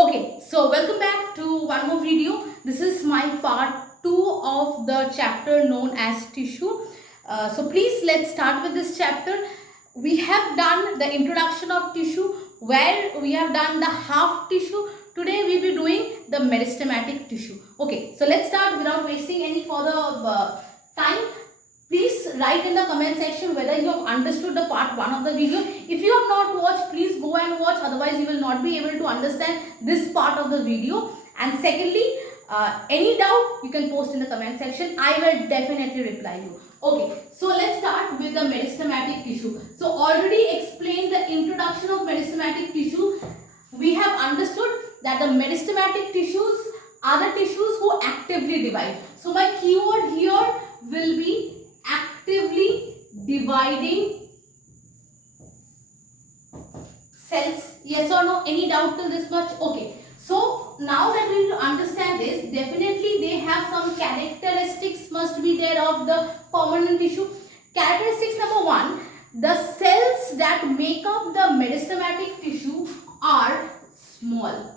Okay, so welcome back to one more video. This is my part 2 of the chapter known as tissue. So please let's start with this chapter. We have done the introduction of tissue where we have done the half tissue. Today we will be doing the meristematic tissue. Okay, so let's start without wasting any further time. Please write in the comment section whether you have understood the part 1 of the video. If you have not watched, please go and watch, otherwise you will not be able to understand this part of the video. And secondly, any doubt you can post in the comment section. I will definitely reply you. Okay, so let's start with the meristematic tissue. So already explained the introduction of meristematic tissue. We have understood that the meristematic tissues are the tissues who actively divide. So my keyword here will be actively dividing cells. Yes or no? Any doubt till this much? Okay. So now that we understand this, definitely they have some characteristics must be there of the permanent tissue. Characteristics number 1, the cells that make up the meristematic tissue are small.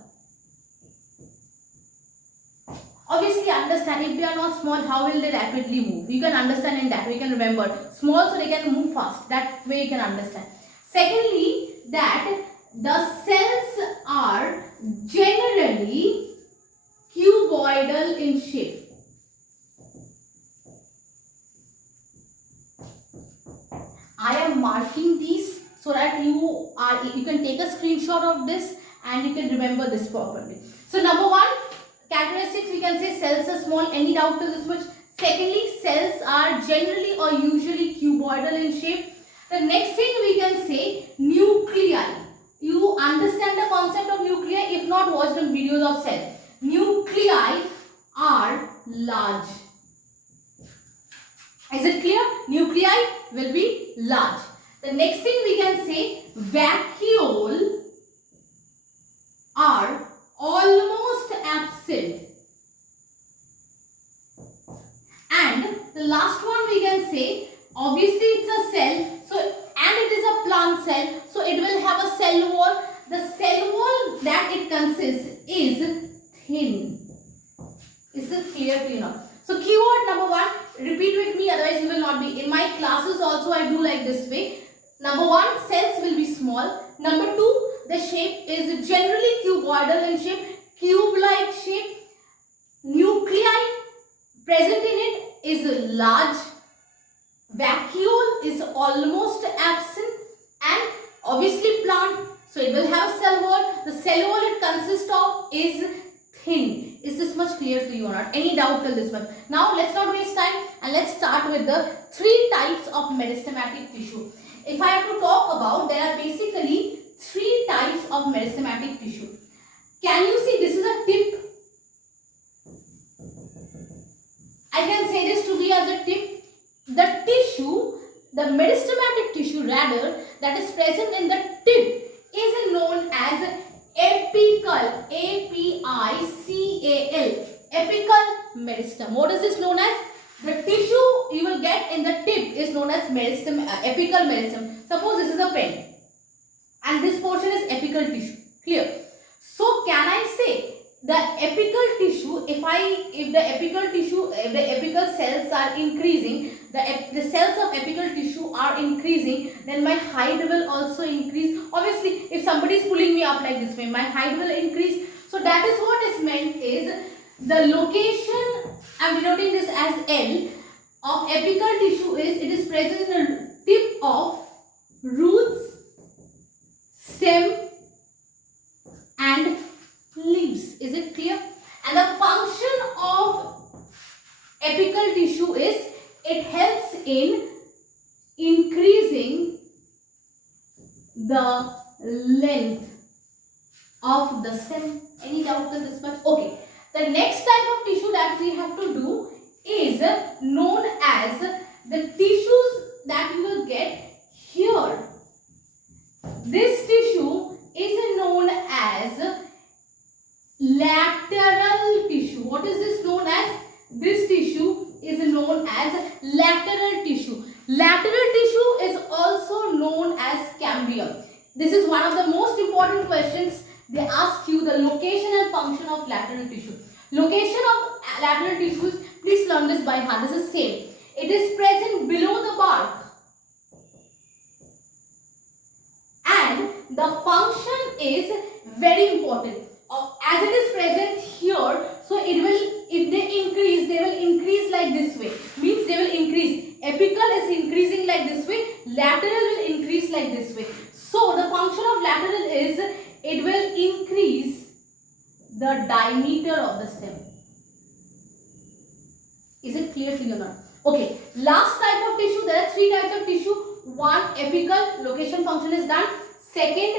Obviously understand, if they are not small, how will they rapidly move? You can understand in that way, you can remember. Small so they can move fast, that way you can understand. Secondly, that the cells are generally cuboidal in shape. I am marking these so that you can take a screenshot of this and you can remember this properly. So number 1, characteristics, we can say cells are small. Any doubt to this much? Secondly, cells are generally or usually cuboidal in shape. The next thing we can say, nuclei. You understand the concept of nuclei? If not, watch the videos of cell. Nuclei are large. Is it clear? Nuclei will be large. The next thing we can say, vacuole are almost absent. And the last one we can say, obviously it's a cell, so and it is a plant cell, so it will have a cell wall. The cell wall that it consists is thin. Is it clear to you now? So keyword number 1, repeat with me, otherwise you will not be. In my classes also I do like this way. Number 1, cells will be small. Number 2, the shape is generally cuboidal in shape, cube-like shape. Nuclei present in it is large. Vacuole is almost absent, and obviously plant, so it will have a cell wall. The cell wall it consists of is thin. Is this much clear to you or not? Any doubt till this much? Now let's not waste time and let's start with the 3 types of meristematic tissue. If I have to talk about, there are basically 3 types of meristematic tissue. Can you see this is a tip? I can say this to be as a tip. The tissue, the meristematic tissue rather, that is present in the tip is known as apical. A-P-I-C-A-L. Apical meristem. What is this known as? The tissue you will get in the tip is known as meristem, apical meristem. Suppose this is a pen and this portion is apical tissue. Clear? So can I say the apical tissue, if the apical cells are increasing, the cells of apical tissue are increasing, then my height will also increase. Obviously, if somebody is pulling me up like this way, my height will increase. So that is what is meant is the location, I am denoting this as L, of apical tissue is it is present in the tip of roots, stem and leaves. Is it clear? And the function of apical tissue is it helps in increasing the length of the stem. Any doubt till this much? Okay. The next type of tissue that we have to do is known as the tissues that you will get here. This tissue is known as lateral tissue. What is this known as? This tissue is known as lateral tissue. Lateral tissue is also known as cambium. This is one of the most important questions they ask you the location and function of lateral tissue. Location of lateral tissues, please learn this by heart. This is same. It is present below the bark. And the function is very important. As it is present here, so it will, if they will increase like this way. Means they will increase. Apical is increasing like this way. Lateral will increase like this way. So the function of lateral is it will increase the diameter of the stem. Is it clear to you or not? Okay. Last type of tissue. There are three types of tissue. One, apical, location function is done. Second,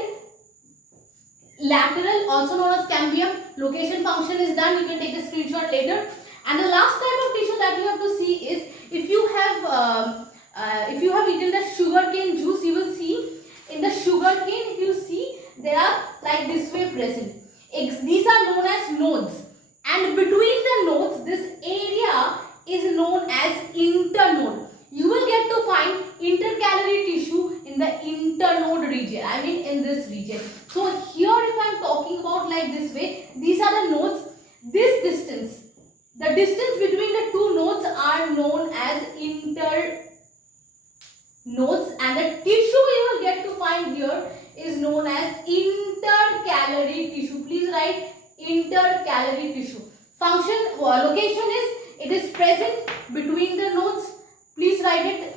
lateral, also known as cambium, location function is done. You can take a screenshot later. And the last type of tissue that you have to see is if you have eaten the sugarcane juice, you will see in the sugarcane, if you see, there are like this way present. These are known as nodes, and between the nodes, this area is known as internode. You will get to find intercalary tissue in the internode region, I mean in this region. So here if I am talking about like this way, these are the nodes. This distance, the distance between the two nodes are known as internodes, and the tissue you will get to find here is known as intercalary tissue. Please write intercalary tissue. Function, location is it is present between the nodes. Please write it.